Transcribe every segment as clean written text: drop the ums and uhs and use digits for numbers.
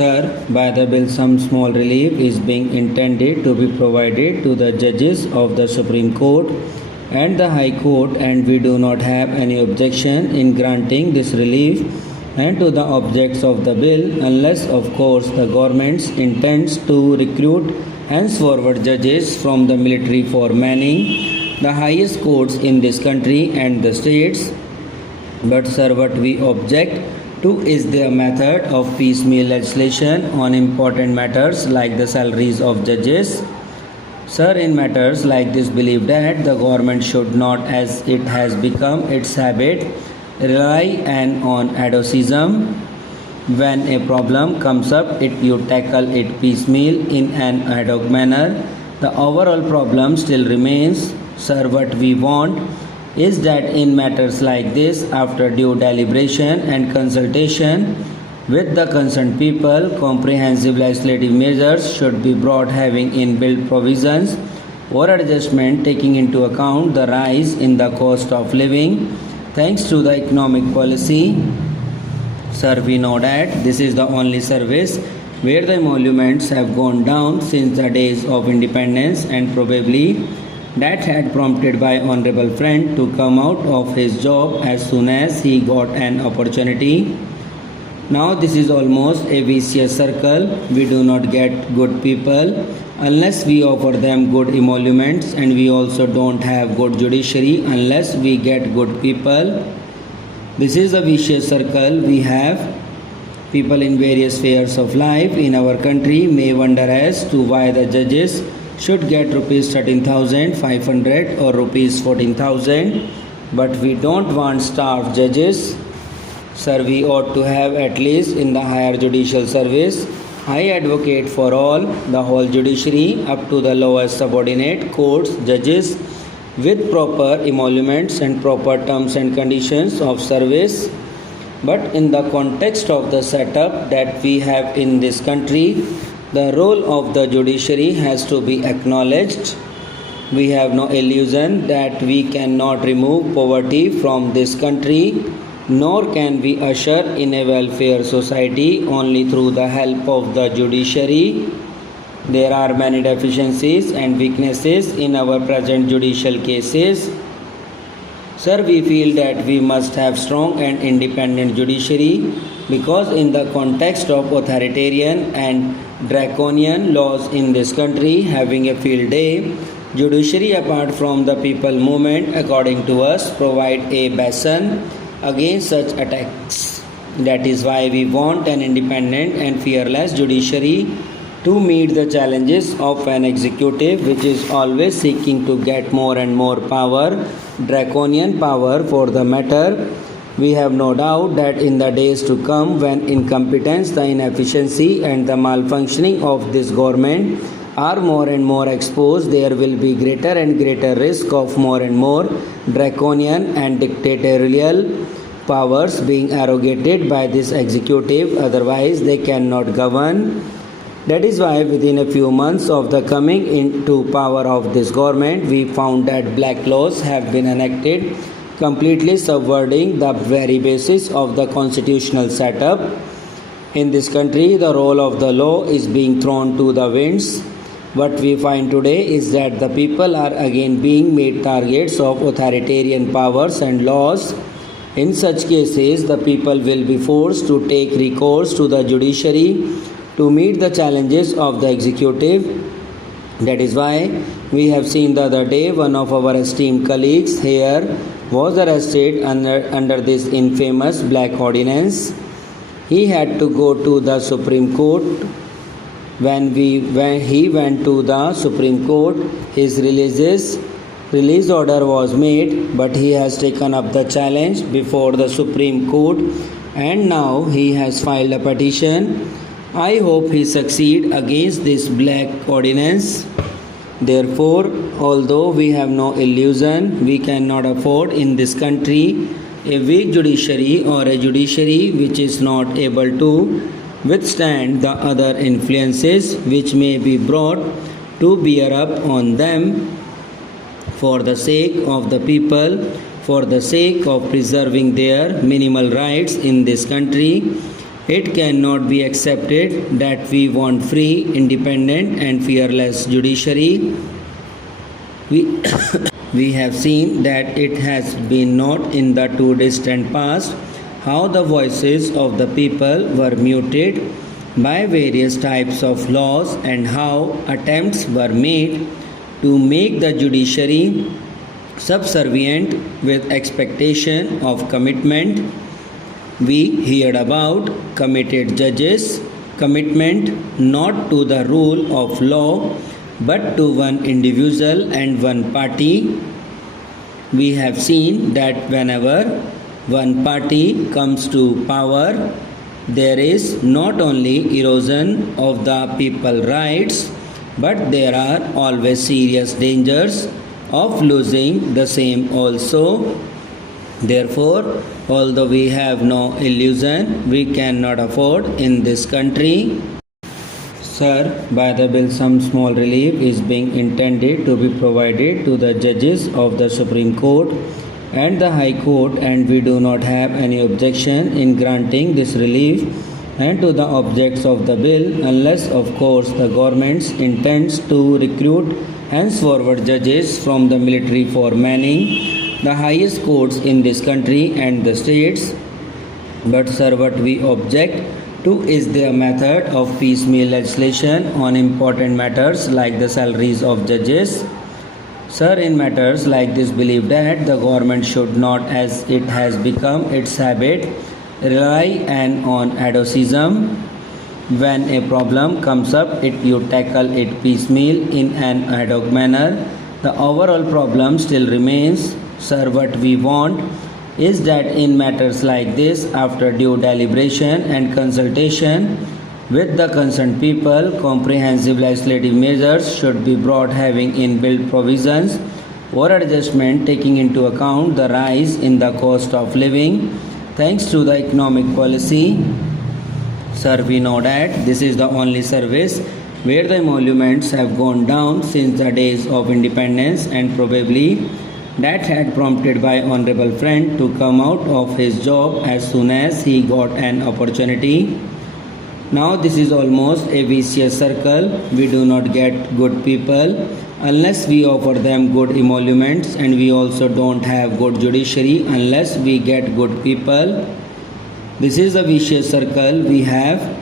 Sir, by the bill, some small relief is being intended to be provided to the judges of the Supreme Court and the High Court, and we do not have any objection in granting this relief and to the objects of the bill, unless, of course, the government intends to recruit henceforward judges from the military for manning the highest courts in this country and the states. But, sir, what we object to is their method of piecemeal legislation on important matters like the salaries of judges. Sir, in matters like this, believe that the government should not, as it has become its habit, rely on advocism. When a problem comes up, you tackle it piecemeal in an ad hoc manner. The overall problem still remains. Sir, what we want is that in matters like this, after due deliberation and consultation with the concerned people, comprehensive legislative measures should be brought having inbuilt provisions or adjustment taking into account the rise in the cost of living thanks to the economic policy. Sir, we know that this is the only service where the emoluments have gone down since the days of independence, and probably that had prompted my honorable friend to come out of his job as soon as he got an opportunity. Now this is almost a vicious circle. We do not get good people unless we offer them good emoluments, and we also don't have good judiciary unless we get good people. This is a vicious circle we have. People in various spheres of life in our country may wonder as to why the judges should get rupees 13,500 or rupees 14,000, but we don't want starved judges. Sir, we ought to have at least in the higher judicial service. I advocate for all, the whole judiciary up to the lowest subordinate courts, judges with proper emoluments and proper terms and conditions of service. But in the context of the setup that we have in this country, the role of the judiciary has to be acknowledged. We have no illusion that we cannot remove poverty from this country, nor can we usher in a welfare society only through the help of the judiciary. There are many deficiencies and weaknesses in our present judicial cases. Sir, we feel that we must have strong and independent judiciary because in the context of authoritarian and draconian laws in this country having a field day, judiciary apart from the people movement according to us provide a basin against such attacks. That is why we want an independent and fearless judiciary to meet the challenges of an executive which is always seeking to get more and more power, draconian power for the matter. We have no doubt that in the days to come, when incompetence, the inefficiency and the malfunctioning of this government are more and more exposed, there will be greater and greater risk of more and more draconian and dictatorial powers being arrogated by this executive, otherwise they cannot govern. That is why within a few months of the coming into power of this government, we found that black laws have been enacted, completely subverting the very basis of the constitutional setup. In this country, the role of the law is being thrown to the winds. What we find today is that the people are again being made targets of authoritarian powers and laws. In such cases, the people will be forced to take recourse to the judiciary to meet the challenges of the executive. That is why we have seen the other day one of our esteemed colleagues here was arrested under this infamous black ordinance. He had to go to the Supreme Court. When he went to the Supreme Court, his release order was made, but he has taken up the challenge before the Supreme Court and now he has filed a petition. I hope he succeed against this black ordinance. Therefore, although we have no illusion, we cannot afford in this country a weak judiciary or a judiciary which is not able to withstand the other influences which may be brought to bear up on them. For the sake of the people, for the sake of preserving their minimal rights in this country, It cannot be accepted that we want free, independent, and fearless judiciary. We have seen that it has been not in the too distant past how the voices of the people were muted by various types of laws and how attempts were made to make the judiciary subservient with expectation of commitment. We heard about committed judges, commitment not to the rule of law but to one individual and one party. We have seen that whenever one party comes to power, there is not only erosion of the people's rights, but there are always serious dangers of losing the same also. Therefore, although we have no illusion, we cannot afford in this country. Sir, by the bill, some small relief is being intended to be provided to the judges of the Supreme Court and the High Court, and we do not have any objection in granting this relief and to the objects of the bill, unless, of course, the government intends to recruit henceforward judges from the military for manning the highest courts in this country and the states. But, sir, what we object to is their method of piecemeal legislation on important matters like the salaries of judges. Sir, in matters like this, believe that the government should not, as it has become its habit, rely on advocism. When a problem comes up, you tackle it piecemeal in an ad hoc manner. The overall problem still remains. Sir, what we want is that in matters like this, after due deliberation and consultation with the concerned people, comprehensive legislative measures should be brought having inbuilt provisions or adjustment taking into account the rise in the cost of living thanks to the economic policy. Sir, we know that this is the only service where the emoluments have gone down since the days of independence, and probably that had prompted my honorable friend to come out of his job as soon as he got an opportunity. Now this is almost a vicious circle. We do not get good people unless we offer them good emoluments, and we also don't have good judiciary unless we get good people. This is a vicious circle we have.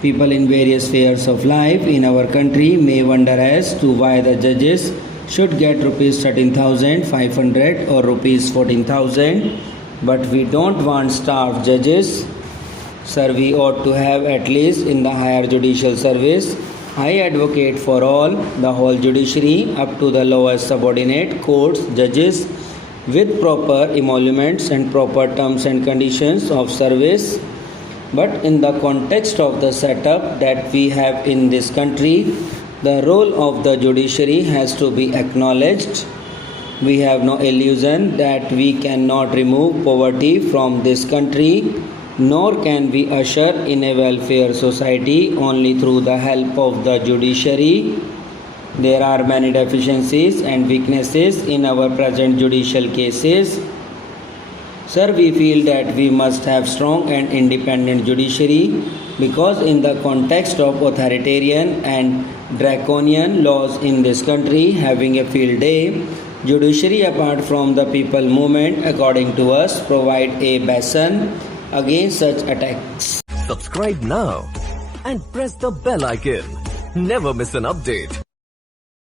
People in various spheres of life in our country may wonder as to why the judges should get rupees 13,500 or rupees 14,000, but we don't want starved judges. Sir, we ought to have at least in the higher judicial service. I advocate for all, the whole judiciary up to the lowest subordinate courts, judges with proper emoluments and proper terms and conditions of service. But in the context of the setup that we have in this country, the role of the judiciary has to be acknowledged. We have no illusion that we cannot remove poverty from this country, nor can we usher in a welfare society only through the help of the judiciary. There are many deficiencies and weaknesses in our present judicial cases. Sir, we feel that we must have strong and independent judiciary because in the context of authoritarian and draconian laws in this country having a field day, judiciary apart from the people movement, according to us, provide a basin against such attacks. Subscribe now and press the bell icon. Never miss an update.